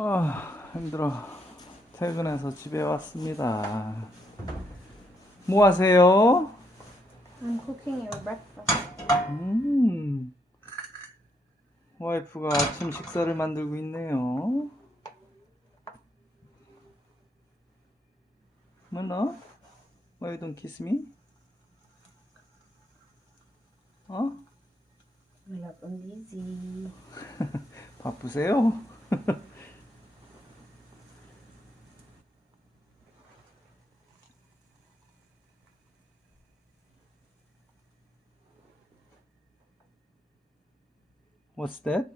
아, 힘들어. 퇴근해서 집에 왔습니다. 뭐 하세요? I'm cooking your breakfast. 음, 와이프가 아침 식사를 만들고 있네요. 뭐 너? Why you don't kiss me? 어? I'm not busy. 바쁘세요? What's that?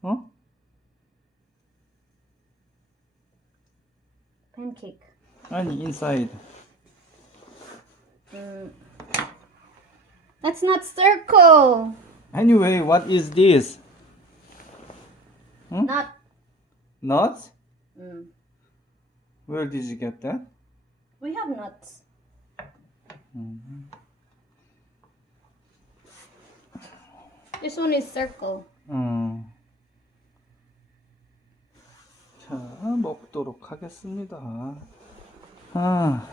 Huh? Pancake. 아니, inside. Mm. That's not circle. Anyway, what is this? Hmm? Not. Nuts? Mm. Where did you get that? We have nuts. Mm -hmm. This one is circle. 음. 자, 먹도록 하겠습니다. 아,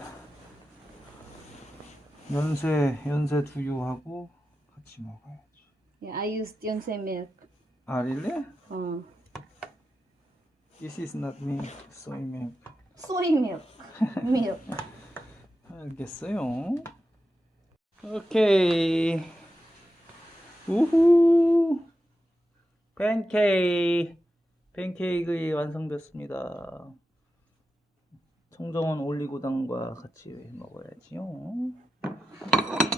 연세, 연세 두유하고 같이 먹어야지. Yeah, I used Yonsei milk. 아, really? Uh, This is not milk, soy milk. soy milk. milk. 알겠어요. 오케이. 우후. 팬케이크. 팬케이크가 완성됐습니다. 청정원 올리고당과 같이 먹어야지요.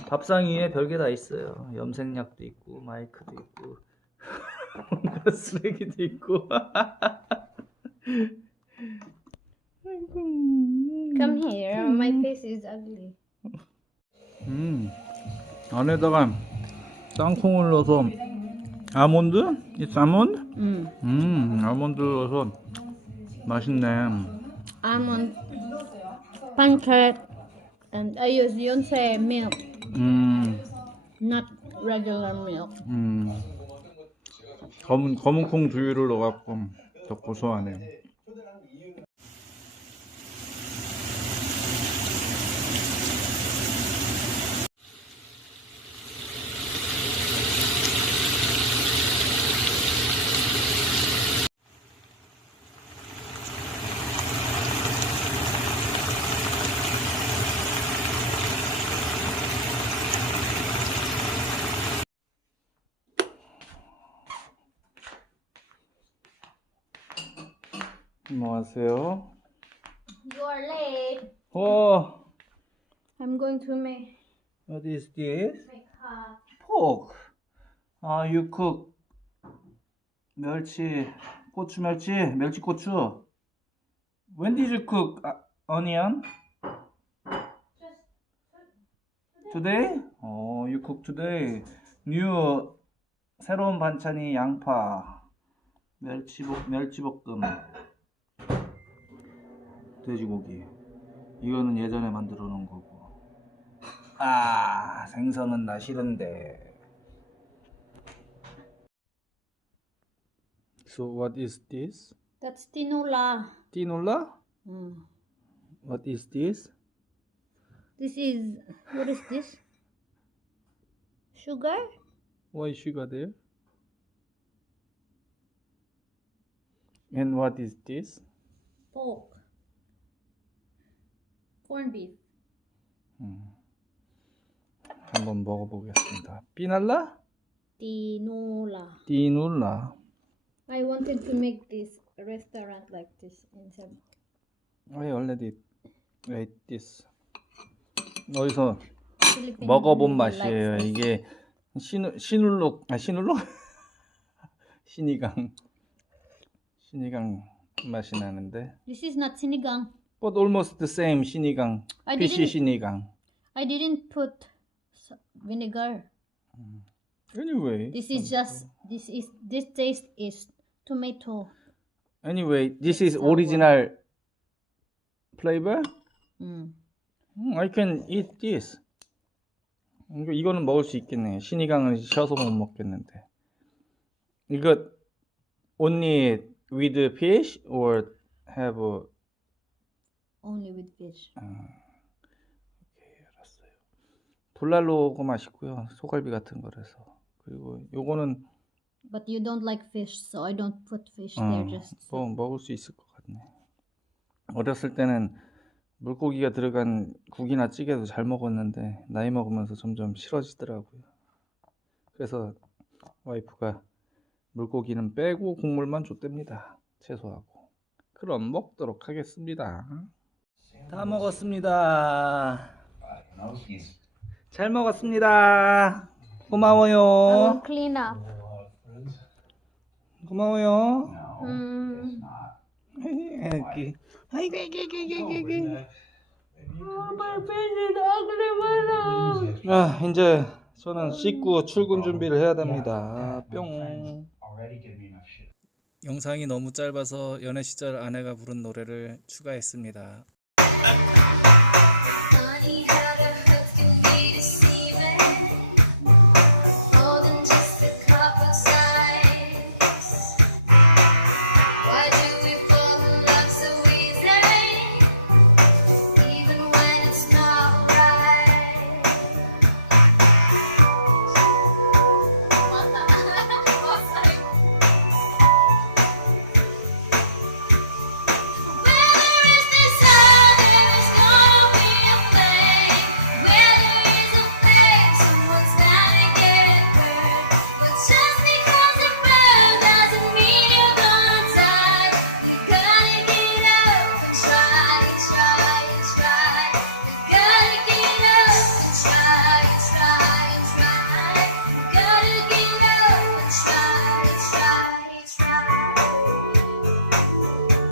밥상 위에 별게 다 있어요. 염색약도 있고, 마이크도 있고, 뭔가 쓰레기도 있고. Come here. My face is ugly. 음, 안에다가 땅콩을 넣어서 아몬드? It's almond? Mm. 음, 아몬드 넣어서 맛있네. Almond pancake. And I use Yonsei milk, 음, not regular milk. 음. 검은 검은 콩 두유를 넣어갖고 더 고소하네. 뭐 하세요? You are late. 오, I'm going to make, what is this? make uh, pork. 아, you cook 멸치, 고추 멸치, 멸치 고추. When did you cook uh, onion? Today? 어, you cook today. New 새로운 반찬이 양파, 멸치볶 멸치볶음, 돼지고기. 이거는 예전에 만들어 놓은 거고. 아, 생선은 나 싫은데. So what is this? that's tinola. Tinola? Mm. What is this? This is, what is this? Sugar? Why sugar there? And what is this? Pork. Corned beef. 한번 먹어보겠습니다. 피날라? Tinola. 티놀라. I wanted to make this restaurant like this in Cebu. I already ate this. 어디서 Philippine 먹어본 맛이에요. this. 이게 신 신울록 아 신울록 신이강 신이강 맛이 나는데. This is not sinigang. But almost the same 신이강. I 피시 didn't- 신이강. I didn't put s- vinegar. Anyway. This is just this is this taste is tomato. Anyway, this is original flavor. Mm. 음, I can eat this. 이거 이거는 먹을 수 있겠네. 신이강은 셔서 못 먹겠는데. 이거 only with fish or have a Only with fish. 아, 오케이, 알았어요. 불랄로가 맛있고요. 소갈비 같은 거라서. 그리고 요거는 But you don't like fish, so I don't put fish 어, there. Just 뭐 먹을 수 있을 것 같네. 어렸을 때는 물고기가 들어간 국이나 찌개도 잘 먹었는데 나이 먹으면서 점점 싫어지더라고요. 그래서 와이프가 물고기는 빼고 국물만 줬답니다. 채소하고. 그럼 먹도록 하겠습니다. 다 먹었습니다. 잘 먹었습니다. 고마워요. clean up. 고마워요. Mm. 이렇게. 아이고, my is ugly. 아, 이제 저는 씻고 출근 준비를 해야 됩니다. 뿅. 영상이 너무 짧아서 연애 시절 아내가 부른 노래를 추가했습니다. I'm